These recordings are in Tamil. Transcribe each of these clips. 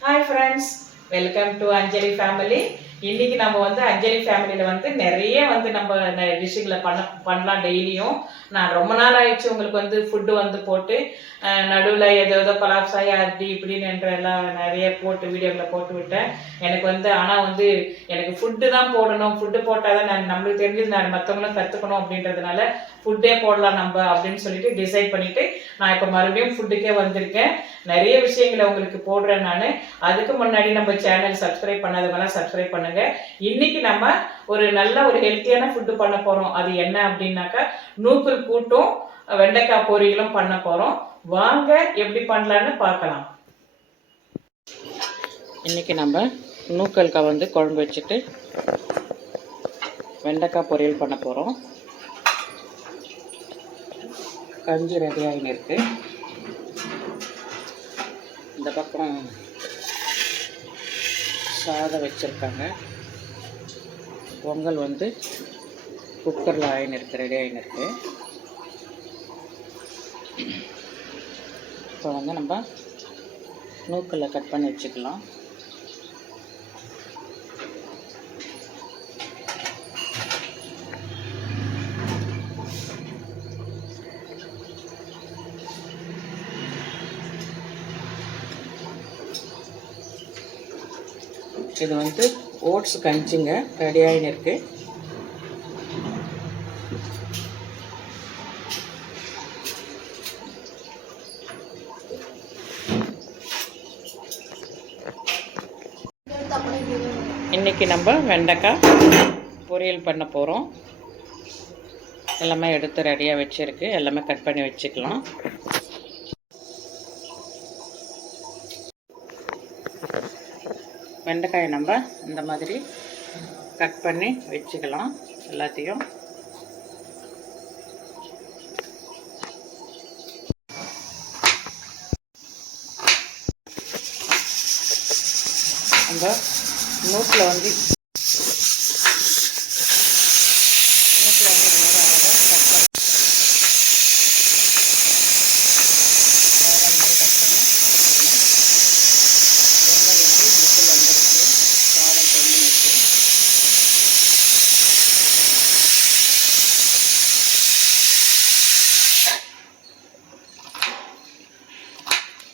Hi friends welcome to Anjali family இன்னைக்கு நம்ம வந்து அஞ்சலி ஃபேமிலியில் வந்து நிறைய வந்து நம்ம ந- விஷயங்களை பண்ண பண்ணலாம் டெய்லியும் நான் ரொம்ப நாள் ஆயிடுச்சு உங்களுக்கு வந்து ஃபுட்டு வந்து போட்டு நடுவில் ஏதோ ஏதோ கொலாப்ஸ் ஆகி அப்படி இப்படின்னு என்ற எல்லாம் நிறைய போட்டு வீடியோக்களை போட்டு விட்டேன். எனக்கு வந்து ஆனால் வந்து எனக்கு ஃபுட்டு தான் போடணும். ஃபுட்டு போட்டால் தான் நான் நம்மளுக்கு தெரிஞ்சது நான் மற்றவங்களும் கற்றுக்கணும் அப்படின்றதுனால ஃபுட்டே போடலாம் நம்ம அப்படின்னு சொல்லிட்டு டிசைட் பண்ணிட்டு நான் இப்போ மறுபடியும் ஃபுட்டுக்கே வந்திருக்கேன். நிறைய விஷயங்களை உங்களுக்கு போடுறேன் நான். அதுக்கு முன்னாடி நம்ம சேனல் சப்ஸ்கிரைப் பண்ணாதவங்களாம் சப்ஸ்கிரைப் பண்ணுங்க. இன்னைக்கு நம்ம ஒரு நல்ல ஒரு ஹெல்த்தியான ஃபுட்டு பண்ண போகிறோம் அது என்ன அப்படின்னாக்கா நூக்கல் கூட்டும் வெண்டைக்காய் பொரியலும் பண்ண போகிறோம் வாங்க எப்படி பண்ணலான்னு பார்க்கலாம். இன்னைக்கு நம்ம நூக்கல்காய் வந்து குழம்பு வச்சுட்டு வெண்டைக்காய் பொரியல் பண்ண போகிறோம் கஞ்சி ரெடி ஆகின்னு இந்த பக்கம் சாதம் வச்சுருக்காங்க. பொங்கல் வந்து குக்கரில் ஆயின் இருக்கு ரெடி ஆயின் இருக்கு. இப்போ வந்து நம்ம நூக்கல்ல கட் பண்ணி வச்சுக்கலாம். இது வந்து ஓட்ஸ் கஞ்சிங்க ரெடி ஆகின்னு இருக்கு. இன்னைக்கு நம்ம வெண்டைக்காய் பொரியல் பண்ண போகிறோம் எல்லாமே எடுத்து ரெடியாக வச்சுருக்கு. எல்லாமே கட் பண்ணி வச்சுக்கலாம். வெண்டைக்காயை நம்ம இந்த மாதிரி கட் பண்ணி வச்சுக்கலாம் எல்லாத்தையும். நம்ம நூட்டில் வந்து நூட்டில் வந்து இந்த மாதிரி அழகாக கட் பண்ணி அழகாக இந்த மாதிரி கட் பண்ணி வச்சுக்கணும் பொங்கல் வந்து விசில் வந்துருச்சு சாதம் பொண்ணு இருக்கு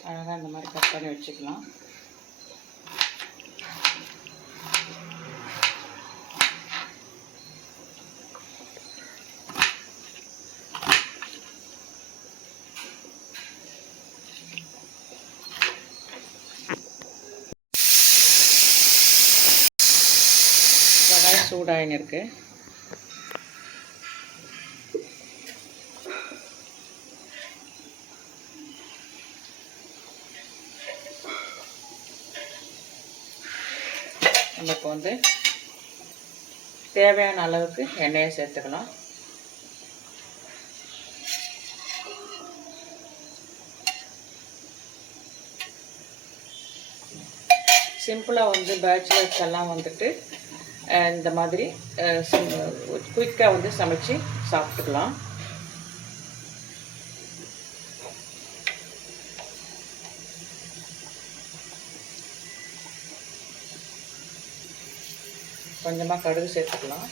அழகாக இந்த மாதிரி கட் பண்ணி வச்சுக்கலாம். கடாய் சூடாயின்னு இருக்கு நம்ம இப்போ வந்து தேவையான அளவுக்கு எண்ணெயை சேர்த்துக்கலாம். சிம்பிளாக வந்து பேச்சுலர்ஸ் எல்லாம் வந்துட்டு இந்த மாதிரி குயிக்காக வந்து சமைச்சு சாப்பிட்டுக்கலாம். கொஞ்சமாக கடுகு சேர்த்துக்கலாம்.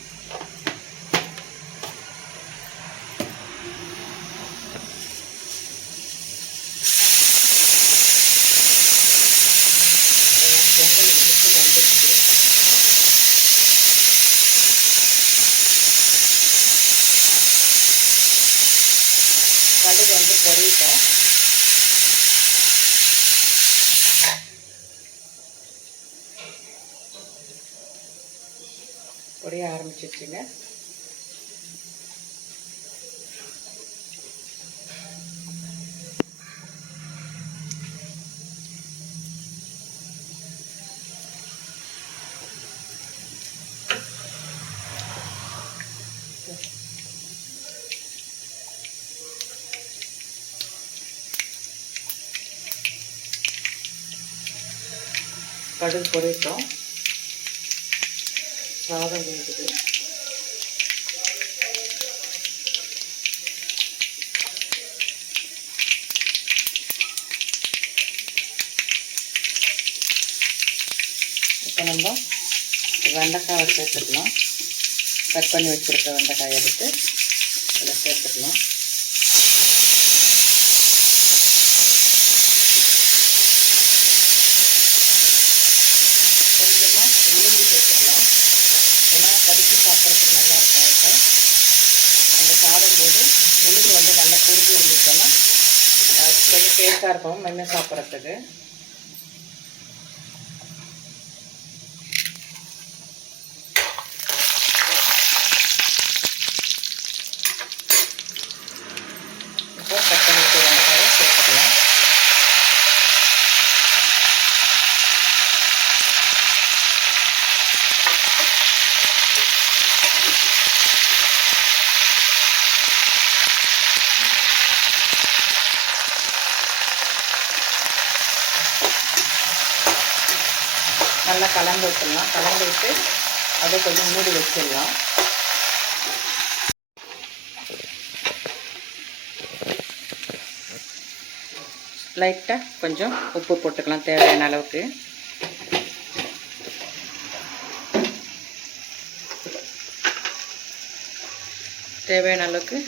பொங்கல் கடுகு வந்து பொரியட்டும் குறைய ஆரம்பிச்சிருச்சுங்க. கடுகு பொரியட்டும் சாதம் வேகுது இப்போ நம்ம வெண்டைக்காவை சேர்த்துக்கலாம் கட் பண்ணி வச்சுருக்க வெண்டைக்காயை எடுத்து இதில் சேர்த்துக்கலாம் கொஞ்சமாக உளுந்து சேர்த்துக்கலாம் ஏன்னா கடிச்சு சாப்பிட்றதுக்கு நல்லா இருக்கும் இப்போ அந்த சாப்பிடும்போது உளுந்து வந்து நல்லா புரிஞ்சு இருந்துச்சுன்னா அஹ், கொஞ்சம் டேஸ்ட்டாக இருக்கும். மென்று சாப்பிட்றதுக்கு இப்போ கட் பண்ணி வச்ச வெங்காயம் சேர்த்துக்கலாம் நல்லா கலந்து விட்டுடலாம். கலந்து விட்டு அதை கொஞ்சம் மூடி வச்சிடலாம். லைட்டாக கொஞ்சம் உப்பு போட்டுக்கலாம் தேவையான அளவுக்கு. தேவையான அளவுக்கு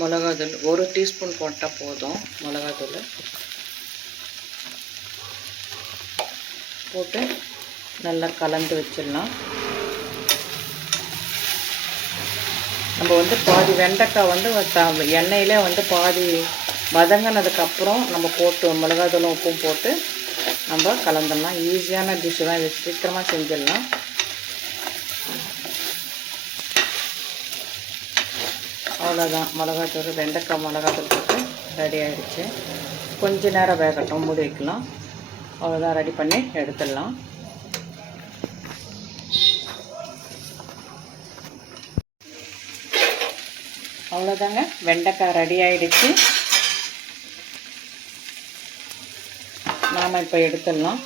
மிளகாத்தூள் ஒரு டீஸ்பூன் போட்டால் போதும் மிளகாத்தூள். போட்டு நல்லா கலந்து வச்சிடலாம். நம்ம வந்து பாதி வெண்டைக்காய் வந்து த- எண்ணெயிலே வந்து பாதி வதங்கினதுக்கப்புறம் நம்ம போட்டு மிளகாத்தூளும் உப்பும் போட்டு நம்ம கலந்துடலாம். ஈஸியான டிஷ்ஷு தான். இது சீக்கிரமாக செஞ்சிடலாம். அவ்வளோதான் மிளகாத்தூள் வெண்டைக்காய் மிளகாத்தூள் போட்டு ரெடி ஆகிடுச்சு கொஞ்ச நேரம் வேகட்டும். மூடி வைக்கலாம். அவ்வளோதான் ரெடி பண்ணி எடுத்துடலாம். அவ்வளோதாங்க வெண்டைக்காய் ரெடி ஆகிடுச்சு நாம் இப்போ எடுத்துடலாம்.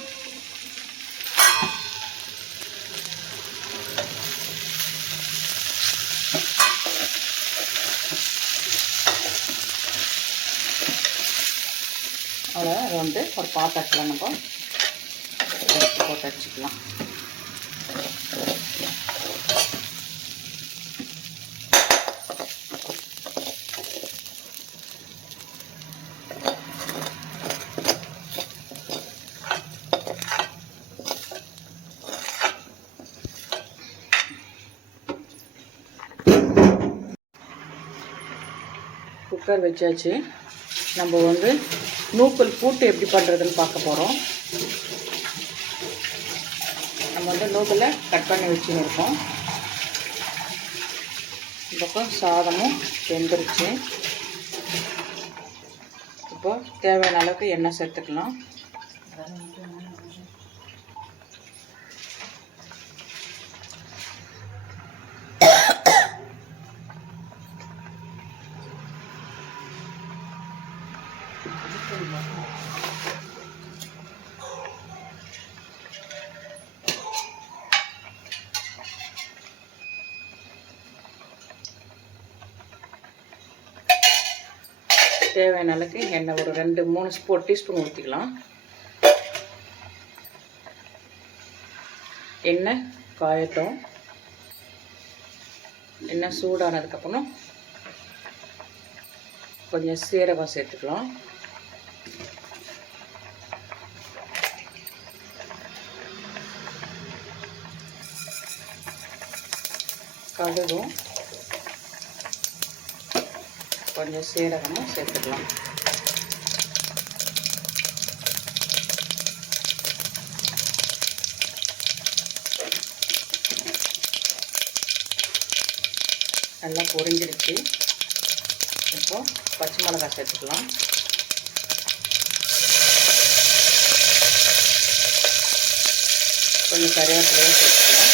அவ்வளோ அதை வந்து ஒரு பாத்திரத்தில் நம்ம போட்டு வச்சுக்கலாம். குக்கர் வச்சாச்சு. நம்ம வந்து நூக்கல் பூட்டு எப்படி பண்ணுறதுன்னு பார்க்க போகிறோம் நம்ம வந்து நூக்கலை கட் பண்ணி வச்சுன்னு இருக்கோம் இந்த பக்கம் சாதமும் வெந்துருச்சு. இப்போ தேவையான அளவுக்கு எண்ணெய் சேர்த்துக்கலாம். தேவையான அளவுக்கு எண்ணெய் ஒரு ரெண்டு மூணு ஸ்பூன் டீஸ்பூன் ஊற்றிக்கலாம் எண்ணெய் காயட்டும். எண்ணெய் சூடானதுக்கப்புறம் கொஞ்சம் சீரகம் சேர்த்துக்கலாம். கடுகும். கொஞ்சம் சீரகமும் சேர்த்துக்கலாம். நல்லா பொரிஞ்சிருச்சு. இப்போ பச்சை மிளகாய் சேர்த்துக்கலாம். கொஞ்சம் கருவேப்பிலையும் சேர்த்துக்கலாம்.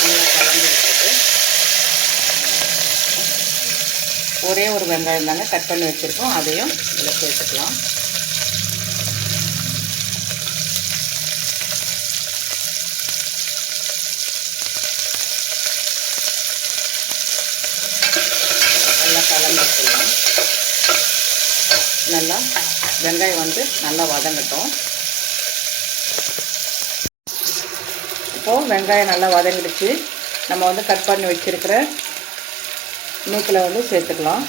நல்லா கலந்து விட்டுட்டு ஒரே ஒரு வெங்காயம் தாங்க கட் பண்ணி வச்சுருக்கோம் அதையும் இதில் சேர்த்துக்கலாம். நல்லா கலந்துக்கலாம். நல்லா வெங்காயம் வந்து நல்லா வதங்கட்டும். இப்போது வெங்காயம் நல்லா வதங்கிடுச்சு. நம்ம வந்து கட் பண்ணி வச்சுருக்கிற மூக்கில் வந்து சேர்த்துக்கலாம்.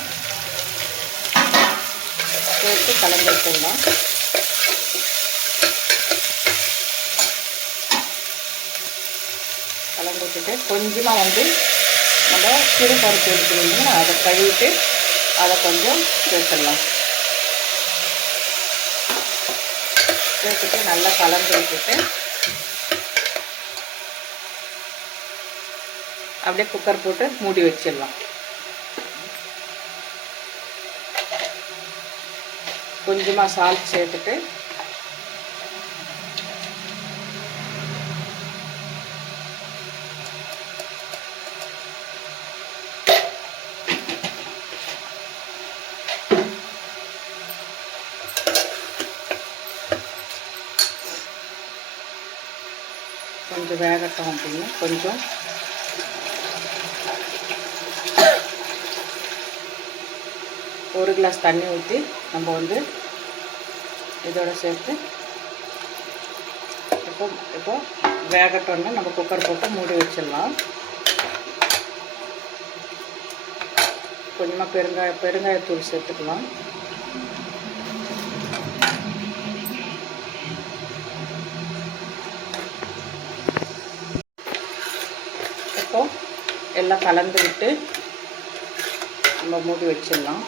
சேர்த்து கலந்து வச்சுக்கலாம் கலந்து வச்சுட்டு கொஞ்சமாக வந்து நம்ம சிறுபருப்பு எடுத்துக்கிட்டோம்னா அதை கழுவிட்டு அதை கொஞ்சம் சேர்த்துடலாம். சேர்த்துட்டு நல்லா கலந்து வச்சுட்டு அப்படியே குக்கர் போட்டு மூடி வச்சிடலாம். கொஞ்சமாக சால்ட் சேர்த்துட்டு கொஞ்சம் வேகட்டும் அப்படின்னு கொஞ்சம் ஒரு கிளாஸ் தண்ணி ஊற்றி நம்ம வந்து இதோட சேர்த்து இப்போ இப்போ வேகட்டோன்னு நம்ம குக்கர் போட்டு மூடி வச்சிடலாம். கொஞ்சமாக பெருங்காய பெருங்காயத்தூள் சேர்த்துக்கலாம். இப்போ எல்லாம் கலந்து விட்டு நம்ம மூடி வச்சிடலாம்.